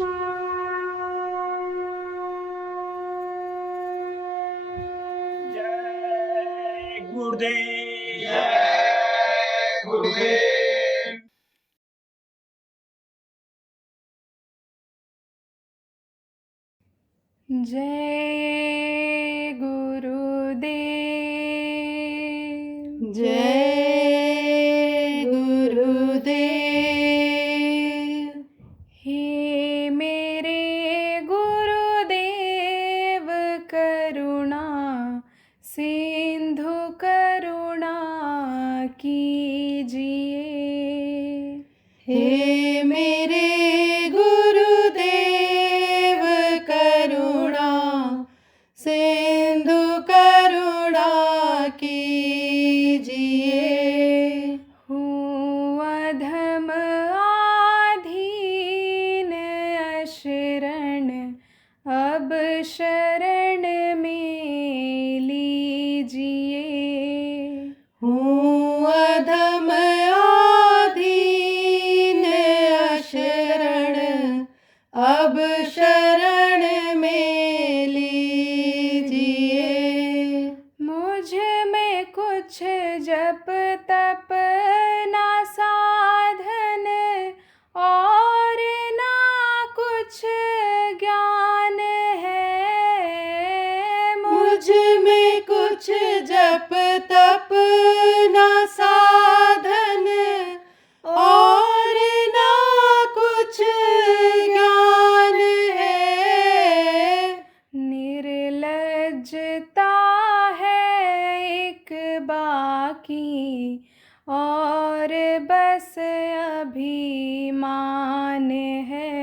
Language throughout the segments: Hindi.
जय गुरुदेव। जय गुरुदेव। जय गुरुदेव। जय गुरुदेव। हे मेरे गुरुदेव करुणा सिंधु करुणा कीजिए। हे मेरे गुरुदेव करुणा सिंधु करुणा कीजिए। हूँ अधम आधीन अशरण अब शरण में लीजिए। हूँ अधम आधीन अशरण अब शरण में लीजिए। मुझ में कुछ जप तप ना साधन और ना कुछ ज्ञान है। मुझ में कुछ जप तप ना साधन और ना कुछ ज्ञान है। निर्लज्जता है एक बाकी और बस अभिमान है।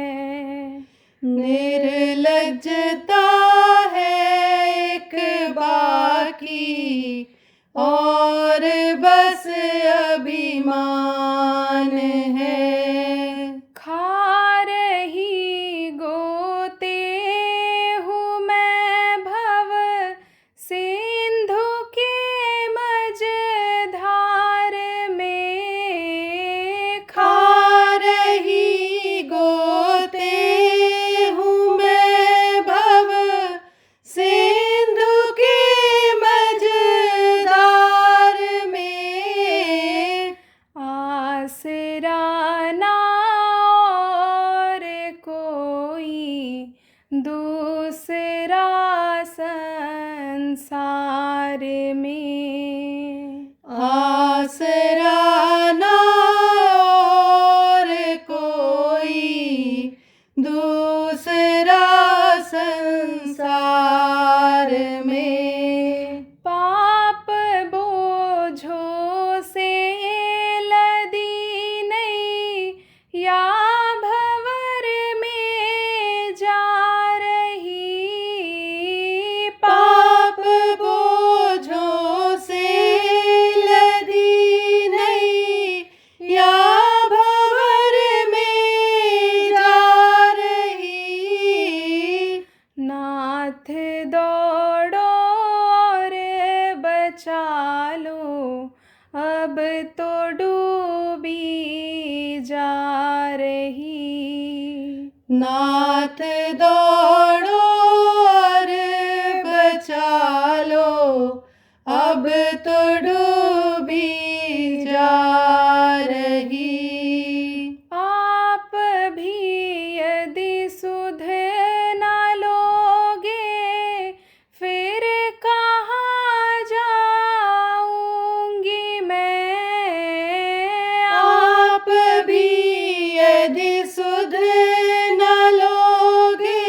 निर्लज्जता है एक बाकी और बस अभिमान है। खा रही गोते हूँ मैं भव सिंधु के मझधार में। खा रही गोते हूँ मैं भव सिंधु के मझधार में। आसरा ना और कोई दूसरा संसार में। आसरा ना और कोई दूसरा संसार में। पाप बोझों से लदी नहीं या भंवर में जा रही। पाप बोझों से लदी नहीं या भंवर में जा रही। नाथ दौड़ो और बचा लो अब तो डूबी जा रही। नाथ दौड़ो और बचा लो अब तो डूबी जा रही। आप भी यदि सुध न लोगे फिर कहाँ जाऊंगी मैं। आप भी यदि सुध न लोगे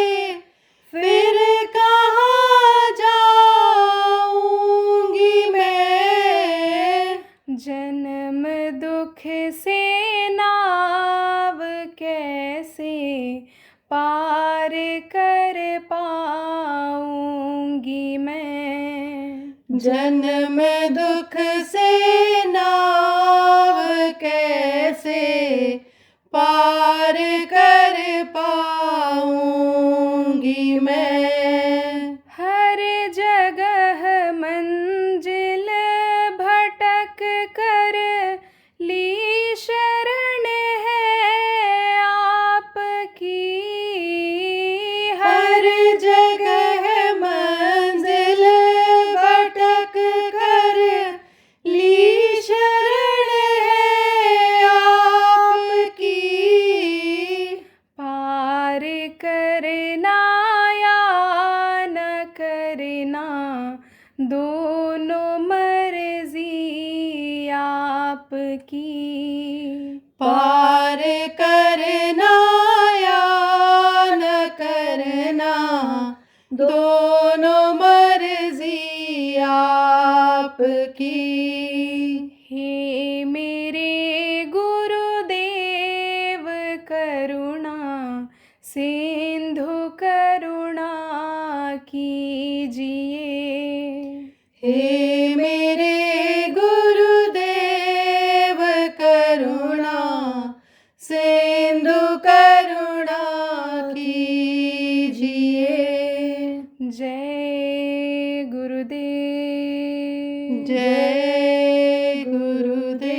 फिर कहाँ जाऊंगी मैं। जन्म दुख से नाव कैसे पार कर पाऊंगी मैं। जन्म दुख से नाव कैसे पार कर पाऊंगी मैं। हर जगह मंजिल भटक कर ली शरण है आपकी। सिंधु करुणा कीजिए। हे मेरे गुरुदेव करुणा सिंधु करुणा कीजिए। जय गुरुदेव। जय गुरुदेव।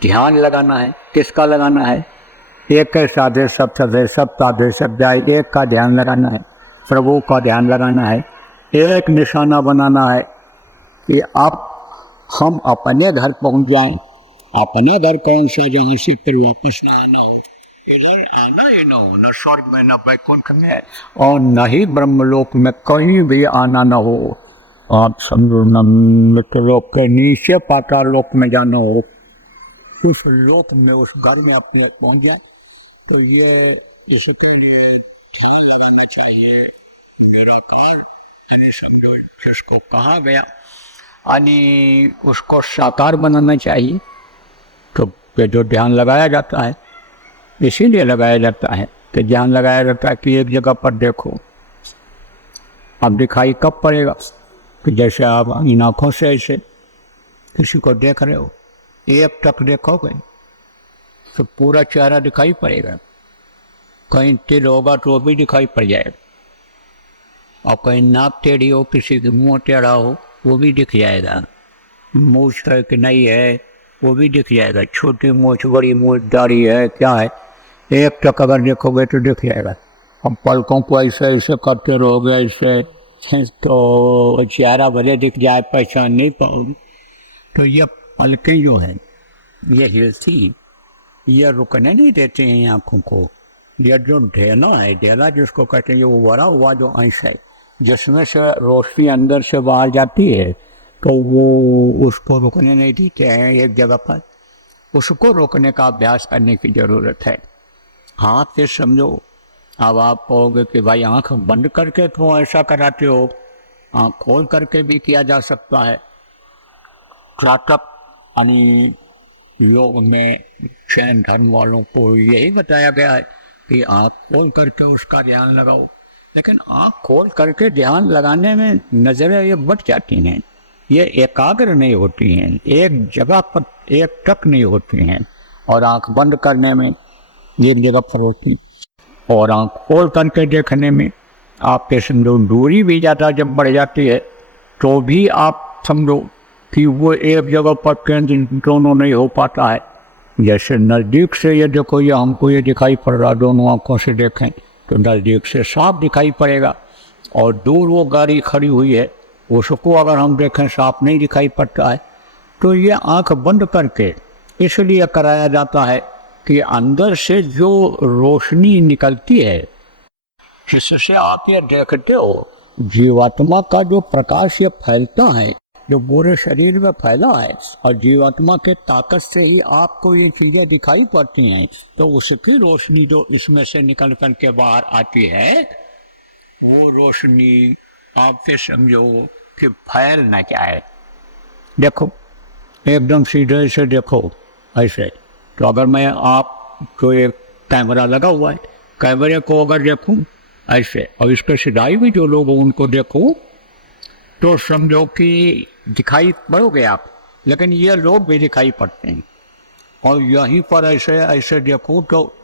ध्यान लगाना है, किसका लगाना है? एक के साधे सब सधे, सब ताधे सब जाए, एक का ध्यान लगाना है, प्रभु का ध्यान लगाना है। एक निशाना बनाना है कि हम अपने घर पहुंच जाएं। अपना घर कौन सा, जहाँ से फिर वापस ना आना हो। इधर आना ही ना हो, न स्वर्ग में न वैकुंठ में, और न ही ब्रह्मलोक में कहीं भी आना न हो। आप समझो, न मृत्यलोक के नीचे पाताल लोक में जाना हो, उस लोक में, उस घर में अपने पहुंच जाए। तो ये इसके लिए ध्यान लगाना चाहिए। निराकार यानी समझो जिसको कहा गया, यानी उसको साकार बनाना चाहिए। तो पे जो ध्यान लगाया जाता है, इसीलिए लगाया जाता है कि ध्यान लगाया जाता है कि एक जगह पर देखो। अब दिखाई कब पड़ेगा? कि जैसे आप इन आँखों से ऐसे किसी को देख रहे हो, एक टक देखोगे तो पूरा चेहरा दिखाई पड़ेगा। कहीं तिल होगा तो वो भी दिखाई पड़ जाएगा, और कहीं नाक टेढ़ी हो, किसी के मुंह टेढ़ा हो, वो भी दिख जाएगा। मूछ है कि नहीं है, वो भी दिख जाएगा। छोटी मूछ, बड़ी मूछ, दाढ़ी है, क्या है, एक टक अगर देखोगे तो दिख जाएगा। हम पलकों को ऐसे ऐसे करते रहोगे ऐसे, तो चेहरा भले दिख जाए, पहचान नहीं पाओगे। तो ये पलकें जो है, ये हिलती, ये रुकने नहीं देते हैं आँखों को। ये जो ढेला है, ढेला जिसको कहते हैं, ये उभरा हुआ जो अंश है, जिसमें से रोशनी अंदर से बाहर जाती है, तो वो उसको रुकने नहीं देते हैं एक जगह पर। उसको रोकने का अभ्यास करने की ज़रूरत है। हाथ से समझो। अब आप कहोगे कि भाई आँख बंद करके क्यों ऐसा कराते हो? आँख खोल करके भी किया जा सकता है। त्राटक यानी योग में जैन धर्म वालों को यही बताया गया है कि आँख खोल करके उसका ध्यान लगाओ। लेकिन आँख खोल करके ध्यान लगाने में नजरें ये बट जाती हैं, ये एकाग्र नहीं होती हैं, एक जगह पर एक टक नहीं होती हैं। और आँख बंद करने में एक जगह पर होती, और आँख खोल करके देखने में आपके समझो दूरी भी ज़्यादा जब बढ़ जाती है, तो भी आप समझो कि वो एक जगह पर केंद्र दोनों नहीं हो पाता है। जैसे नज़दीक से ये देखो, ये हमको ये दिखाई पड़ रहा, दोनों आँखों से देखें तो नज़दीक से साफ दिखाई पड़ेगा, और दूर वो गाड़ी खड़ी हुई है, उसको अगर हम देखें साफ नहीं दिखाई पड़ता है। तो ये आँख बंद करके इसलिए कराया जाता है कि अंदर से जो रोशनी निकलती है, जिससे आप ये देखते हो, जीवात्मा का जो प्रकाश ये फैलता है, जो पूरे शरीर में फैला है, और जीवात्मा के ताकत से ही आपको ये चीज़ें दिखाई पड़ती हैं। तो उसकी रोशनी जो इसमें से निकल कर के बाहर आती है, वो रोशनी आप फिर समझो कि फैल न जाए। देखो एकदम सीधे से देखो ऐसे। तो अगर मैं आप तो एक कैमरा लगा हुआ है, कैमरे को अगर देखूं ऐसे, और इसके सिधाई भी जो लोग उनको देखो, तो समझो कि दिखाई पड़ोगे आप, लेकिन ये लोग भी दिखाई पड़ते हैं। और यहीं पर ऐसे ऐसे देखो तो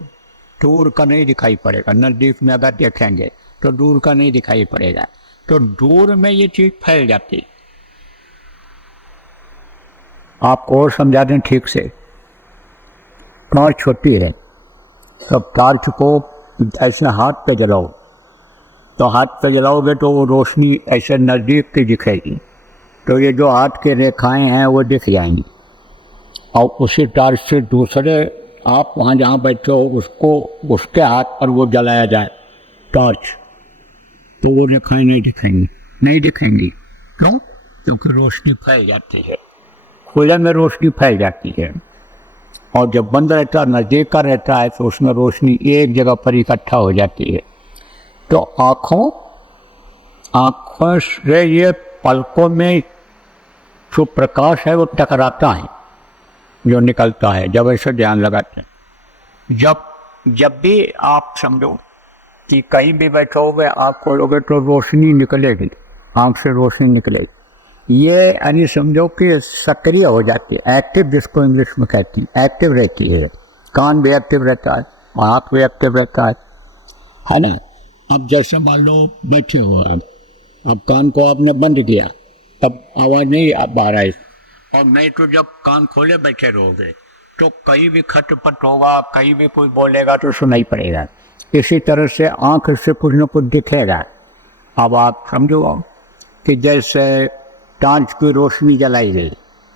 दूर का नहीं दिखाई पड़ेगा, नज़दीक में अगर देखेंगे तो दूर का नहीं दिखाई पड़ेगा। तो दूर में ये चीज़ फैल जाती है। आपको और समझा दें ठीक से। टॉर्च छोटी है, तो टॉर्च को ऐसे हाथ पे जलाओ, तो हाथ पे जलाओगे तो वो रोशनी ऐसे नज़दीक की दिखेगी। तो ये जो हाथ के रेखाएं हैं वो दिख जाएंगी, और उसी टॉर्च से दूसरे आप वहाँ जहाँ बैठे हो उसको, उसके हाथ पर वो जलाया जाए टॉर्च, तो वो रेखाएं नहीं दिखेंगी, नहीं दिखेंगी। क्यों? क्योंकि रोशनी फैल जाती है, खुले में रोशनी फैल जाती है। और जब बंद रहता है, नज़दीक का रहता है, तो उसमें रोशनी एक जगह पर इकट्ठा हो जाती है। तो आँखों से ये पलकों में जो प्रकाश है वो टकराता है, जो निकलता है जब ऐसे ध्यान लगाते हैं। जब भी आप समझो कि कहीं भी बैठोगे, आँख खोलोगे तो रोशनी निकलेगी, आँख से रोशनी निकलेगी। ये यानी समझो कि सक्रिय हो जाती है, एक्टिव, जिसको इंग्लिश में कहती है, एक्टिव रहती है। कान भी एक्टिव रहता है, आँख भी एक्टिव रहता है ना। अब जैसे मान लो बैठे हो आप, अब कान को आपने बंद किया, तब आवाज़ नहीं आ रहा है, और नहीं तो जब कान खोले बैठे रहोगे तो कहीं भी खटपट होगा, कहीं भी कोई बोलेगा तो सुनाई पड़ेगा। इसी तरह से आँख से कुछ न कुछ दिखेगा। अब आप समझो कि जैसे टाँच की रोशनी जलाई गई,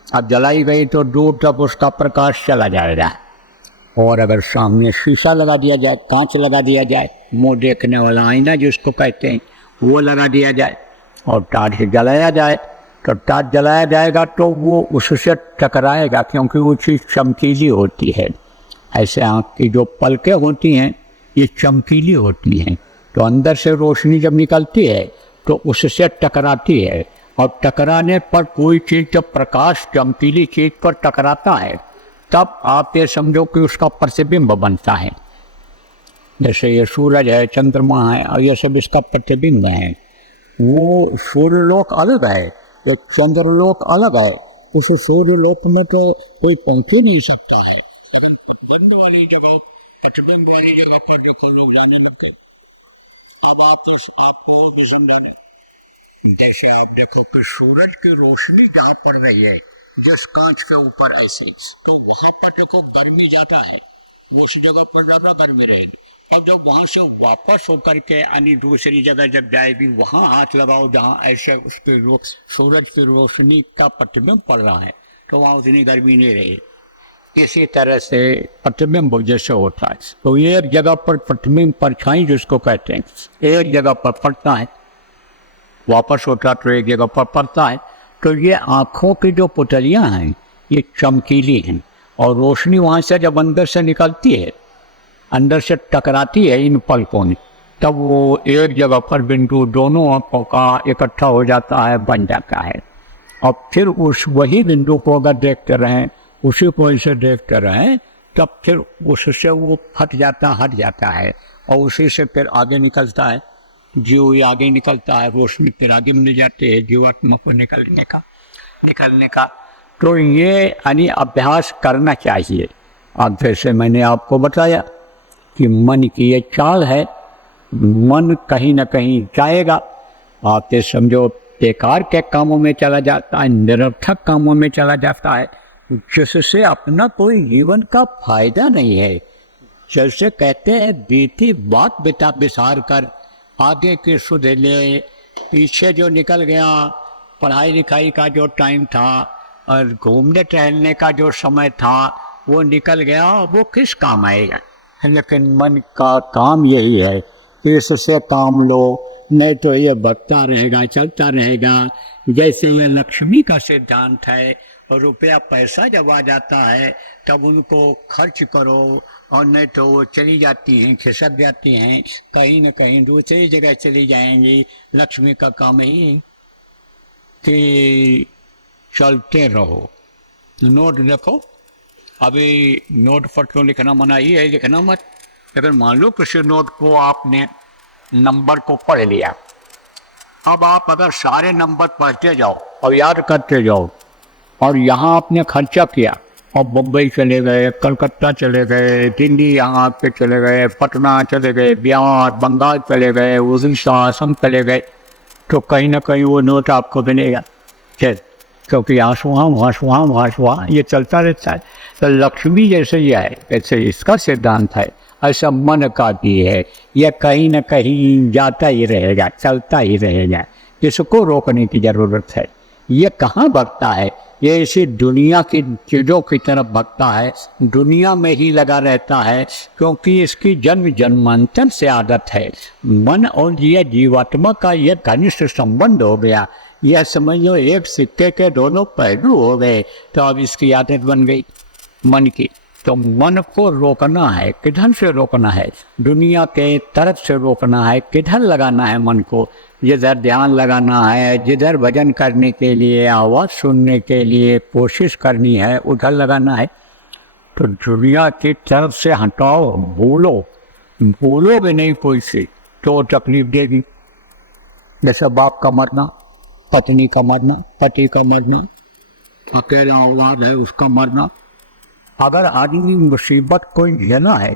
अब जलाई गई तो दूर तक उसका प्रकाश चला जाएगा। और अगर सामने शीशा लगा दिया जाए, कांच लगा दिया जाए, मुँह देखने वाला आईना जिसको कहते हैं, वो लगा दिया जाए और टार्च जलाया जाए, तो टार्च जलाया जाएगा तो वो उससे टकराएगा, क्योंकि वो चीज़ चमकीली होती है। ऐसे आँख की जो पलकें होती हैं ये चमकीली होती हैं, तो अंदर से रोशनी जब निकलती है तो उससे टकराती है, और टकराने पर कोई चीज़ जब प्रकाश चमकीली चीज़ पर टकराता है तब आप ये समझो कि उसका प्रतिबिंब बनता है। जैसे ये सूरज है, चंद्रमा है, और ये सब इसका प्रतिबिंब है। वो सूर्यलोक अलग है, ये चंद्रलोक अलग है। उस सूर्यलोक में तो कोई पहुंच ही नहीं सकता है। बंद वाली जगह, प्रतिबिंब वाली जगह पर देखो लोग जाने लगते। अब आपको भी समझाना, जैसे आप देखो कि सूरज की रोशनी जहाँ पड़ रही है जिस कांच के ऊपर ऐसे, तो वहां पर देखो गर्मी ज्यादा है, उस जगह पर ज्यादा गर्मी रहेगी। और जब वहां से वापस होकर के यानी दूसरी जगह जब जाएगी, वहां हाथ लगाओ जहाँ ऐसे उसके सूरज की रोशनी का प्रतिबिंब पड़ रहा है, तो वहां उतनी गर्मी नहीं रहेगी। इसी तरह से प्रतिबिंब जैसे होता है, तो एक जगह पर प्रतिबिंब, परछाई जिसको कहते हैं, एक जगह पर पड़ता है, वापस होता तो एक जगह पर पड़ता है। तो ये आँखों की जो पुतलियाँ हैं ये चमकीली हैं, और रोशनी वहाँ से जब अंदर से निकलती है, अंदर से टकराती है इन पलकों में, तब वो एक जगह पर बिंदु दोनों आँखों का इकट्ठा हो जाता है, बन जाता है। और फिर उस वही बिंदु को अगर देखते रहें, उसी को ऐसे देखते रहें, तब फिर उससे वो हट जाता है, और उसी से फिर आगे निकलता है, जीव आगे निकलता है, रोशनी फिर आगे मिल जाती है जीवात्मा को निकलने का। तो ये यानी अभ्यास करना चाहिए। अब जैसे मैंने आपको बताया कि मन की ये चाल है, मन कहीं ना कहीं जाएगा, आप ये समझो बेकार के कामों में चला जाता है, निरर्थक कामों में चला जाता है, जिससे अपना कोई जीवन का फायदा नहीं है। जैसे कहते हैं, बीती बात बिता बिसार कर आगे की सुध ले, पीछे जो निकल गया पढ़ाई लिखाई का जो टाइम था और घूमने टहलने का जो समय था वो निकल गया, वो किस काम आएगा। लेकिन मन का काम यही है कि इससे काम लो, नहीं तो ये बढ़ता रहेगा, चलता रहेगा। जैसे ये लक्ष्मी का सिद्धांत है, रुपया पैसा जब आ जाता है तब उनको खर्च करो, और नहीं तो वो चली जाती हैं, खिसक जाती हैं, कहीं न कहीं दूसरी जगह चली जाएंगी। लक्ष्मी का काम ही कि चलते रहो। नोट देखो, अभी नोट पर तो लिखना मना ही है, लिखना मत। लेकिन मान लो किसी नोट को आपने नंबर को पढ़ लिया, अब आप अगर सारे नंबर पढ़ते जाओ और याद करते जाओ, और यहाँ आपने खर्चा किया और बम्बई चले गए, कलकत्ता चले गए, दिल्ली यहाँ पे चले गए, पटना चले गए, बिहार बंगाल चले गए, उड़ीसा असम चले गए, तो कहीं ना कहीं वो नोट आपको बनेगा। क्योंकि आंसुआ ये चलता रहता है। तो लक्ष्मी जैसे ही है वैसे इसका सिद्धांत है, ऐसा मन का भी है, यह कहीं न कहीं जाता ही रहेगा, चलता ही रहेगा, इसको रोकने की ज़रूरत है। ये कहाँ भगता है, ये इसी दुनिया की चीज़ों की तरफ भगता है, दुनिया में ही लगा रहता है, क्योंकि इसकी जन्म जन्मांतर से आदत है। मन और ये जीवात्मा का ये घनिष्ठ संबंध हो गया, यह समझ लो एक सिक्के के दोनों पहलू हो गए। तो अब इसकी आदत बन गई मन की, तो मन को रोकना है, किधर से रोकना है? दुनिया के तरफ से रोकना है। किधर लगाना है मन को? जिधर ध्यान लगाना है, जिधर भजन करने के लिए, आवाज़ सुनने के लिए कोशिश करनी है, उधर लगाना है। तो दुनिया की तरफ से हटाओ, भूलो भी नहीं कोई से, तो तकलीफ देगी। जैसे बाप का मरना, पत्नी का मरना, पति का मरना, अकेला औलाद है उसका मरना। अगर आदमी मुसीबत कोई झेला है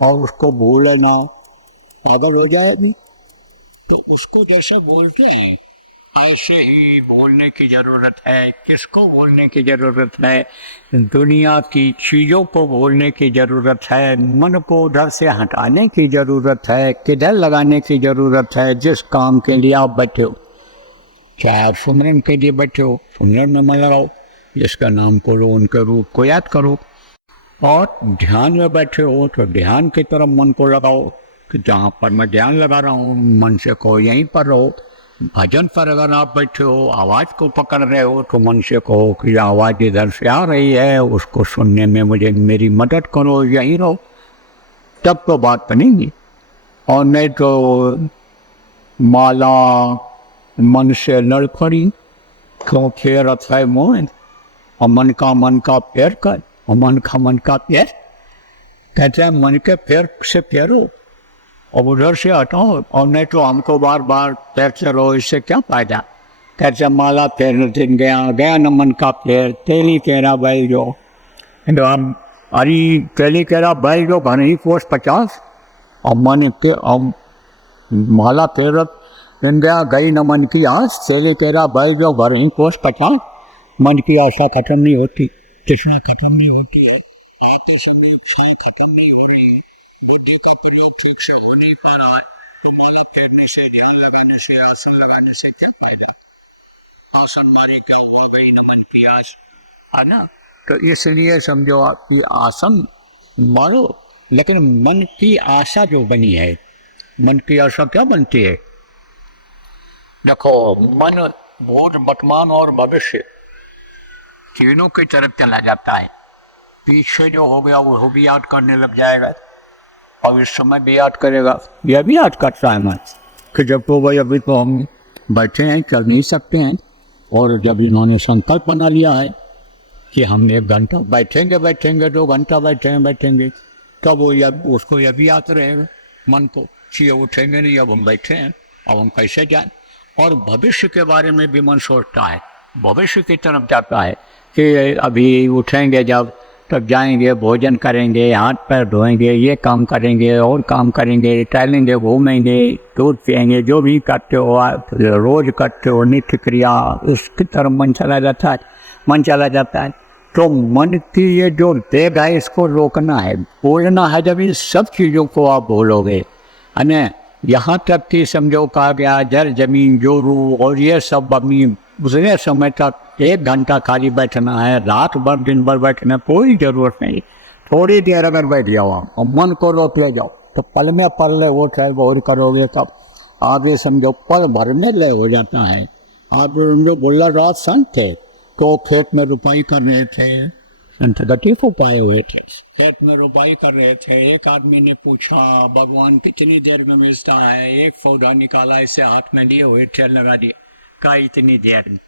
और उसको भूले ना, अगर हो जाए भी, तो उसको जैसे बोलते हैं ऐसे ही बोलने की ज़रूरत है। किसको बोलने की ज़रूरत है? दुनिया की चीज़ों को बोलने की ज़रूरत है। मन को उधर से हटाने की ज़रूरत है। किधर लगाने की ज़रूरत है? जिस काम के लिए आप बैठे हो, चाहे आप सुमरन के लिए बैठे हो, सुमरन में मन लगाओ, जिसका नाम को लो, उनके रूप को याद करो। और ध्यान में बैठे हो तो ध्यान की तरफ मन को लगाओ कि जहाँ पर मैं ध्यान लगा रहा हूँ, मन से कहो यहीं पर रहो। भजन पर अगर आप बैठे हो, आवाज़ को पकड़ रहे हो, तो मन से कहो कि आवाज़ इधर से आ रही है, उसको सुनने में मुझे मेरी मदद करो, यहीं रहो। तब तो बात बनेगी। और नहीं तो माला मन से लड़ पड़ी, क्यों फेरत है मोहन, और मन का पैर कर, और मन का पैर। कहते हैं मन के पैर से फेरो और उधर से हटाओ, और नहीं तो हमको बार बार पैर से रो, इससे क्या फायदा? कहते माला पैर दिन गया न मन का पैर, तेली केरा बैल जो। तो हम अरे तेली केरा बैल जो घर ही कोस 50, और मन के माला पैर दिन गई न मन की आस, तेली केरा बैल जो घर ही कोस 50। मन की आशा खत्म नहीं होती, तृष्णा खत्म नहीं होती है, आते समय इच्छा खत्म नहीं हो रही है, बुद्धि का प्रयोग ठीक से हो नहीं पा रहा है। माला फेरने से, ध्यान लगाने से, आसन लगाने से क्या फायदा? आसन मारी क्या हो गई न मन की आस, है ना? तो इसलिए समझो आपकी आसन मारो, लेकिन मन की आशा जो बनी है, मन की आशा क्या बनती है? देखो, मन भूत, वर्तमान और भविष्य तीनों की तरफ चला जाता है। पीछे जो हो गया वो भी याद करने लग जाएगा, और इस समय भी याद करेगा। यह भी याद करता है मन कि जब तो भाई अभी तो हम बैठे हैं, चल नहीं सकते हैं, और जब इन्होंने संकल्प बना लिया है कि हम 1 घंटा बैठेंगे, 2 घंटा बैठेंगे, तब वो उसको यह भी याद रहेगा मन को कि ये उठेंगे नहीं, अब हम बैठे हैं, अब हम कैसे जाएं। और भविष्य के बारे में भी मन सोचता है, भविष्य की तरफ जाता है कि अभी उठेंगे जब, तब जाएंगे, भोजन करेंगे, हाथ पैर धोएंगे, ये काम करेंगे और काम करेंगे, टहलेंगे, घूमेंगे, दूध पिएंगे, जो भी करते हो आप रोज करते हो नित्य क्रिया, उसकी तरफ मन चला जाता है। तो मन की ये जो वेग है, इसको रोकना है, बोलना है। जब इन सब चीज़ों को आप बोलोगे, है यहाँ तक कि समझो कहा गया जल जमीन जोरू और ये सब अभी उतने समय तक 1 घंटा खाली बैठना है, रात भर दिन भर बैठना, कोई ज़रूरत नहीं। थोड़ी देर अगर बैठ जाओ आप और मन को रोक ले जाओ, तो पल में पल ले वो चाहे बहुत करोगे, तब आगे समझो पल भरने ले हो जाता है। आप जो बोला रात संत थे, तो खेत में रुपाई कर रहे थे, संत गति को पाए हुए थे, खेत में रुपाई कर रहे थे। एक आदमी ने पूछा भगवान कितनी देर में मिलता है? एक पौधा निकाला, इसे हाथ में लिए हुए थे, लगा दिया, कहा इतनी देर में।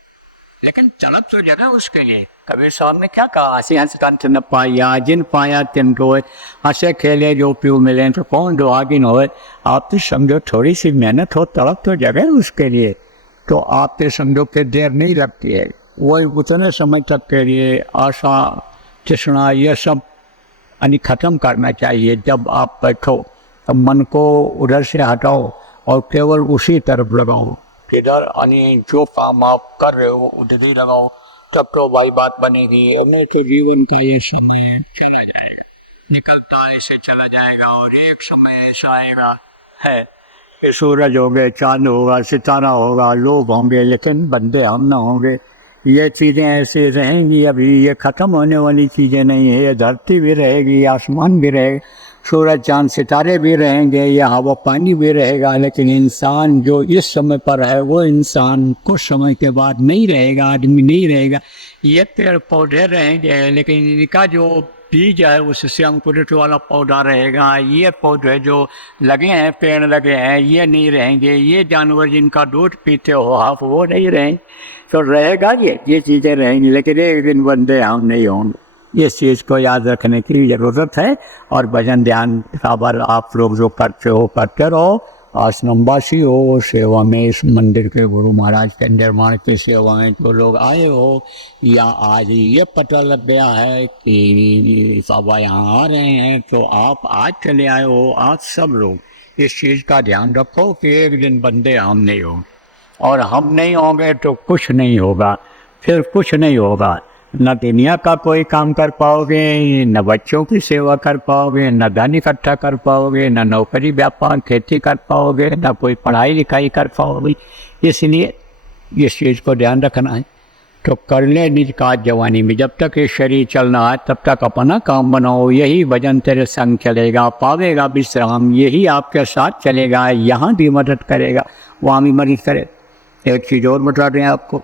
लेकिन तलब तो जगह उसके लिए। कबीर साहब ने क्या कहा? हंसी हंस कंठ न पाया, जिन पाया तिन रोए, हंसे खेले जो प्यू मिले, तो कौन दुआगिन होए। आप तो समझो थोड़ी सी मेहनत हो, तलब तो जगह उसके लिए, तो आप तो समझो कि देर नहीं लगती है। वही उतने समय तक के लिए आशा तृष्णा ये सब यानी ख़त्म करना चाहिए। जब आप बैठो तब मन को उधर से हटाओ और केवल उसी तरफ लगाओ, किधर यानी जो काम आप कर रहे हो उधर ही लगाओ, तब तो भाई बात बनेगी। और नहीं तो जीवन का ये समय चला जाएगा, निकलता ऐसे चला जाएगा, और एक समय ऐसा आएगा है कि सूरज हो गए, चांद होगा, सितारा होगा, लोग होंगे, लेकिन बंदे हम ना होंगे। ये चीज़ें ऐसे रहेंगी, अभी ये ख़त्म होने वाली चीज़ें नहीं है। ये धरती भी रहेगी, आसमान भी रहेगा, सूरज चांद सितारे भी रहेंगे, ये हवा पानी भी रहेगा, लेकिन इंसान जो इस समय पर है वो इंसान कुछ समय के बाद नहीं रहेगा, आदमी नहीं रहेगा। ये पेड़ पौधे रहेंगे, लेकिन इनका जो बीज है उससे अंकुरित वाला पौधा रहेगा, ये पौधे जो लगे हैं, पेड़ लगे हैं, ये नहीं रहेंगे, ये जानवर जिनका दूध पीते हो आप वो नहीं रहेंगे, तो रहेगा ये चीज़ें रहेंगी, लेकिन एक दिन बंदे हम नहीं होंगे। इस चीज़ को याद रखने की ज़रूरत है। और भजन ध्यान खबर आप लोग जो करते हो करते रहो। आश्रमवासी हो, सेवा में इस मंदिर के गुरु महाराज के निर्माण की सेवा में जो लोग आए हो, या आज ये पता लग गया है कि बाबा यहाँ आ रहे हैं, तो आप आज चले आए हो। आज सब लोग इस चीज़ का ध्यान रखो कि एक दिन बंदे हम नहीं होंगे, और हम नहीं होंगे तो कुछ नहीं होगा, फिर कुछ नहीं होगा। न दुनिया का कोई काम कर पाओगे, न बच्चों की सेवा कर पाओगे, न धन इकट्ठा कर पाओगे, न नौकरी व्यापार खेती कर पाओगे, न कोई पढ़ाई लिखाई कर पाओगे। इसलिए इस चीज़ को ध्यान रखना है। तो कर ले निज काज जवानी में, जब तक ये शरीर चलना है तब तक अपना काम बनाओ। यही भजन तेरे संग चलेगा, पावेगा विश्राम, यही आपके साथ चलेगा। यहाँ भी मदद करेगा, वहाँ भी मदद करे। एक चीज़ और बता दें आपको,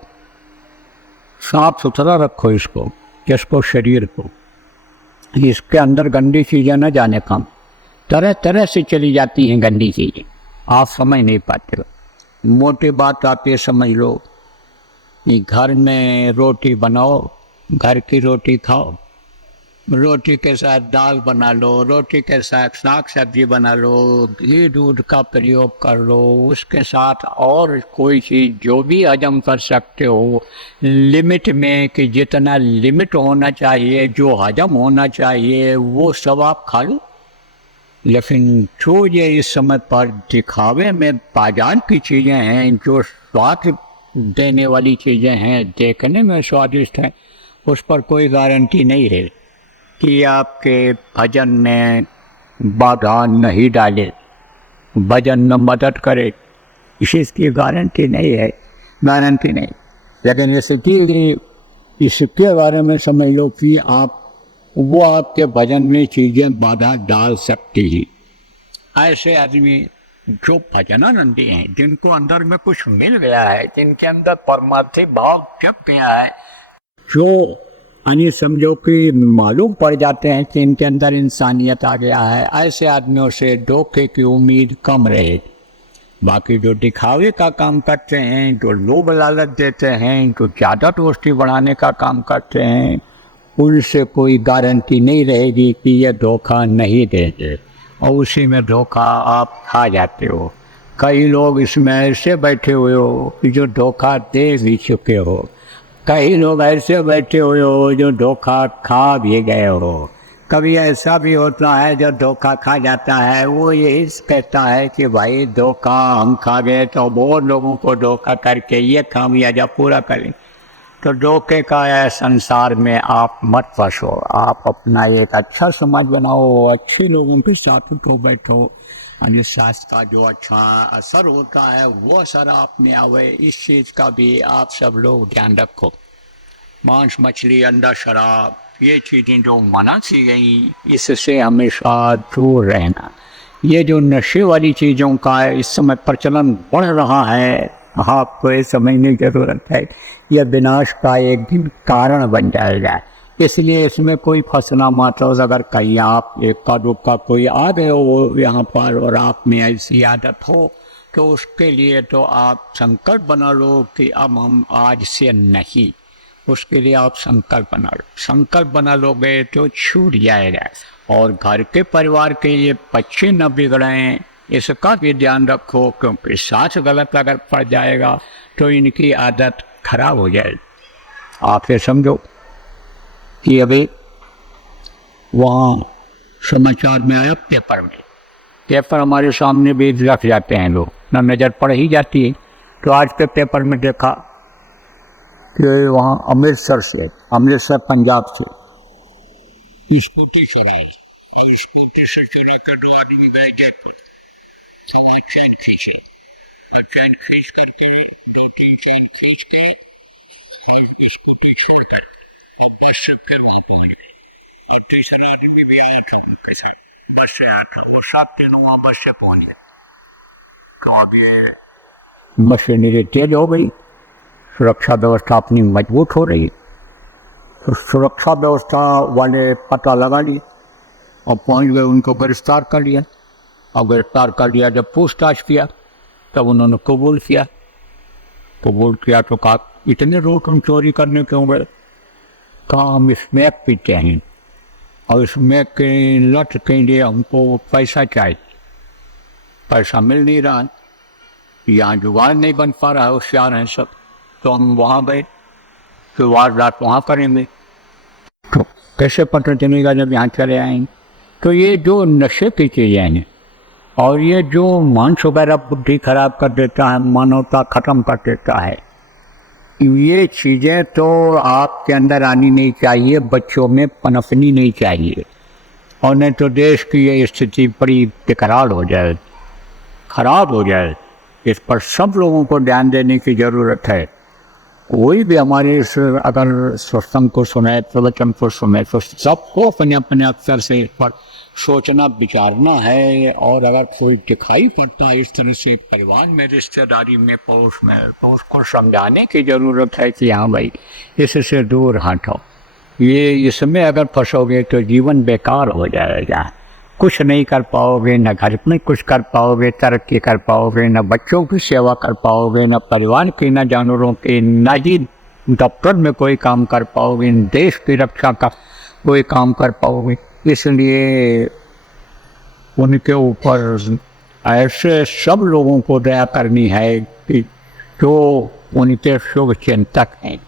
साफ सुथरा रखो इसको शरीर को। इसके अंदर गंदी चीज़ें न जाने कम, तरह तरह से चली जाती हैं गंदी चीज़ें, आप समझ नहीं पाते हो। मोटी बात आप ये समझ लो कि घर में रोटी बनाओ, घर की रोटी खाओ, रोटी के साथ दाल बना लो, रोटी के साथ साग सब्जी बना लो, घी दूध का प्रयोग कर लो, उसके साथ और कोई चीज़ जो भी हजम कर सकते हो लिमिट में, कि जितना लिमिट होना चाहिए, जो हजम होना चाहिए वो सब आप खा लो। लेकिन जो ये इस समय पर दिखावे में बाजार की चीज़ें हैं, जो स्वाद देने वाली चीज़ें हैं, देखने में स्वादिष्ट हैं, उस पर कोई गारंटी नहीं है कि आपके भजन में बाधा नहीं डाले, भजन में मदद करे। इसकी गारंटी नहीं है, गारंटी नहीं। लेकिन इसके बारे में समझ लो कि आप वो आपके भजन में चीज़ें बाधा डाल सकती ही। ऐसे आदमी जो भजनानंदी हैं, जिनको अंदर में कुछ मिल गया है, जिनके अंदर परमार्थी भाव जग गया है, जो यानी समझो कि मालूम पड़ जाते हैं कि इनके अंदर इंसानियत आ गया है, ऐसे आदमियों से धोखे की उम्मीद कम रहे। बाकी जो दिखावे का काम करते हैं, जो लोभ लालच देते हैं, जो ज़्यादा दोस्ती बढ़ाने का काम करते हैं, उनसे कोई गारंटी नहीं रहेगी कि ये धोखा नहीं देंगे, और उसी में धोखा आप खा जाते हो। कई लोग इसमें ऐसे बैठे हुए हो कि जो धोखा दे भी चुके हो, कई लोग ऐसे बैठे हुए हो जो धोखा खा भी गए हो। कभी ऐसा भी होता है जो धोखा खा जाता है, वो यही कहता है कि भाई धोखा हम खा गए तो बहुत लोगों को धोखा करके ये खामियाजा पूरा करें। तो धोखे का है संसार में आप मत फंसो, आप अपना एक अच्छा समाज बनाओ, अच्छे लोगों के साथ उठो बैठो, और शास्त्र का जो अच्छा असर होता है वो असर आप में आवे। इस चीज़ का भी आप सब लोग ध्यान रखो। मांस मछली अंडा शराब ये चीज़ें जो मना की गई, इससे हमेशा दूर रहना। ये जो नशे वाली चीज़ों का इस समय प्रचलन बढ़ रहा है, आपको ये समझने की ज़रूरत है, यह विनाश का एक दिन कारण बन जाएगा। इसलिए इसमें कोई फंसना मत। अगर कहीं आप इक्का दुक्का कोई आ गए हो यहाँ पर और आप में ऐसी आदत हो, तो उसके लिए तो आप संकल्प बना लो कि अब हम आज से नहीं। उसके लिए आप संकल्प बना लो। संकल्प बना लोगे तो छूट जाएगा। और घर के परिवार के ये बच्चे न बिगड़ें, इसका भी ध्यान रखो, क्योंकि साथ गलत अगर पड़ जाएगा तो इनकी आदत खराब हो जाएगी। आप ये समझो कि अभी वहाँ समाचार में आया, पेपर हमारे सामने भी रख जाते हैं लोग, ना नज़र पड़ ही जाती है। तो आज के पेपर में देखा कि वहाँ अमृतसर पंजाब से स्कूटी चुराई, और स्कूटी से चुरा कर दो आदमी गए जयपुर, वहाँ चैन खींचे, और चैन खींच करके 2-3 चैन खींच के और स्कूटी छोड़कर और बस से फिर वहाँ पहुँच गए। और तीसरा आदमी भी आया था उनके साथ, बस से आया था, वो सब तीनों वहाँ बस से पहुँच गए। तो अब ये मशीनरी तेज हो गई, सुरक्षा व्यवस्था अपनी मजबूत हो रही है। तो सुरक्षा व्यवस्था वाले पता लगा लिए और पहुंच गए, उनको गिरफ्तार कर लिया। और गिरफ्तार कर लिया, जब पूछताछ किया तब उन्होंने कबूल किया तो कहा इतने रोज हम चोरी करने क्यों गए? कहा हम स्मैक पीते हैं और स्मैक के लत के लिए हमको पैसा चाहिए, पैसा मिल नहीं रहा, यहाँ जुगाड़ नहीं बन पा रहा है, होशियार हैं सब, तो हम वहाँ गए, फिर वारदात वहाँ करेंगे। तो कैसे पता चलेगा जब यहाँ चले आएंगे? तो ये जो नशे की चीज़ें हैं और ये जो मांस वगैरह बुद्धि खराब कर देता है, मानवता ख़त्म कर देता है, ये चीज़ें तो आपके अंदर आनी नहीं चाहिए, बच्चों में पनपनी नहीं चाहिए, और नहीं तो देश की ये स्थिति बड़ी बेकरार हो जाए, खराब हो जाए। इस पर सब लोगों को ध्यान देने की ज़रूरत है। कोई भी हमारे इस अगर सत्संग को सुने, प्रवचन को सुने, तो सबको अपने अपने अवसर से इस पर सोचना विचारना है। और अगर कोई दिखाई पड़ता है इस तरह से परिवार में, रिश्तेदारी में, पड़ोस में, तो उसको समझाने की ज़रूरत है कि हाँ भाई इससे दूर हटो, ये इसमें अगर फंसोगे तो जीवन बेकार हो जाएगा, कुछ नहीं कर पाओगे, न घर में कुछ कर पाओगे, तरक्की कर पाओगे, न बच्चों की सेवा कर पाओगे, न परिवार की, न जानवरों की, न ही दफ्तर में कोई काम कर पाओगे, न देश की रक्षा का कोई काम कर पाओगे। इसलिए उनके ऊपर ऐसे सब लोगों को दया करनी है कि जो उनके शुभ चिंतक हैं।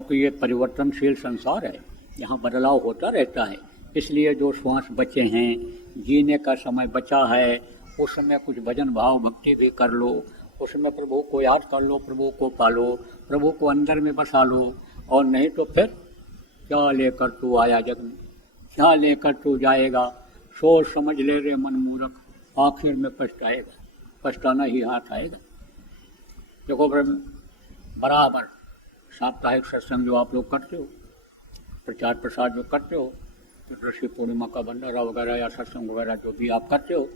तो ये परिवर्तनशील संसार है, यहाँ बदलाव होता रहता है। इसलिए जो श्वास बचे हैं, जीने का समय बचा है, उस समय कुछ भजन भाव भक्ति भी कर लो, उसमें प्रभु को याद कर लो, प्रभु को पालो, प्रभु को अंदर में बसा लो। और नहीं तो फिर क्या लेकर तू आया जग में, क्या लेकर तू जाएगा, सोच समझ ले रे मन मूर्ख, आखिर में पछताएगा, पछताना ही हाथ आएगा। देखो बराबर साप्ताहिक सत्संग जो आप लोग करते हो, प्रचार प्रसार जो करते हो, तो ऋषि पूर्णिमा का भंडारा वगैरह या सत्संग वगैरह जो भी आप करते हो,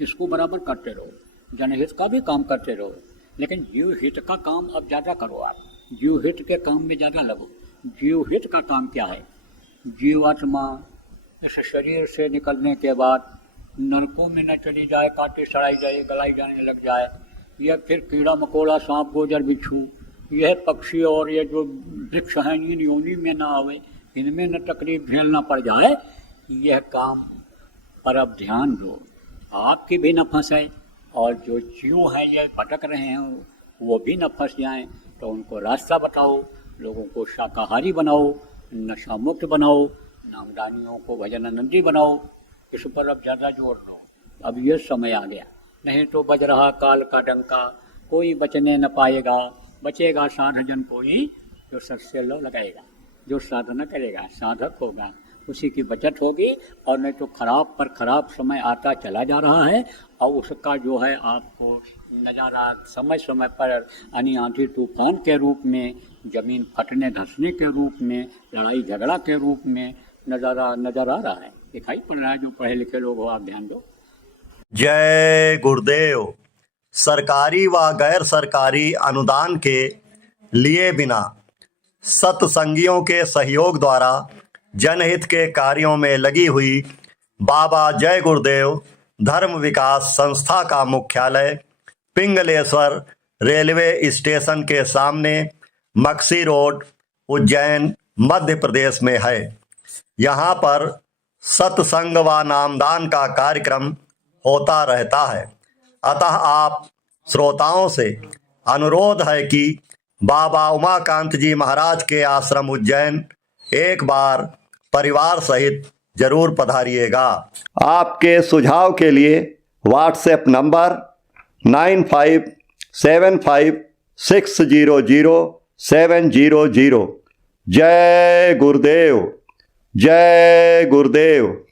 इसको बराबर करते रहो, जनहित का भी काम करते रहो, लेकिन जीव हित का काम अब ज़्यादा करो। आप जीव हित के काम में ज़्यादा लगो। जीव हित का काम क्या है? जीवात्मा इस शरीर से निकलने के बाद नरकों में न चली जाए, काटी सड़ाई जाए, गलाई जाने लग जाए, या फिर कीड़ा मकोड़ा, सांप गोजर बिच्छू, यह पक्षी और ये जो वृक्ष हैं इन योनि में ना आवे, इनमें न तकलीफ झेलना पड़ जाए, यह काम पर अब ध्यान दो, आपकी भी न फंसे और जो जीव हैं ये भटक रहे हैं वो भी न फंस जाएं। तो उनको रास्ता बताओ, लोगों को शाकाहारी बनाओ, नशा मुक्त बनाओ, नामदानियों को भजनानंदी बनाओ। इस पर अब ज़्यादा जोर दो, अब ये समय आ गया, नहीं तो बज रहा काल का डंका, कोई बचने न पाएगा। बचेगा साधजन कोई जो सत्य लगाएगा, जो साधना करेगा, साधक होगा, उसी की बचत होगी। और नहीं तो खराब पर खराब समय आता चला जा रहा है, और उसका जो है आपको नज़ारा समय समय पर यानी आंधी तूफान के रूप में, ज़मीन फटने धंसने के रूप में, लड़ाई झगड़ा के रूप में नज़र आ रहा है, दिखाई पड़ रहा है। जो पढ़े लिखे लोग हो आप ध्यान दो। जय गुरुदेव। सरकारी व गैर सरकारी अनुदान के लिए बिना सत्संगियों के सहयोग द्वारा जनहित के कार्यों में लगी हुई बाबा जय गुरुदेव धर्म विकास संस्था का मुख्यालय पिंगलेश्वर रेलवे स्टेशन के सामने मक्सी रोड, उज्जैन, मध्य प्रदेश में है। यहाँ पर सत्संग व नामदान का कार्यक्रम होता रहता है। अतः आप श्रोताओं से अनुरोध है कि बाबा उमाकांत जी महाराज के आश्रम उज्जैन एक बार परिवार सहित जरूर पधारिएगा। आपके सुझाव के लिए व्हाट्सएप नंबर 9575600700। जय गुरुदेव, जय गुरुदेव।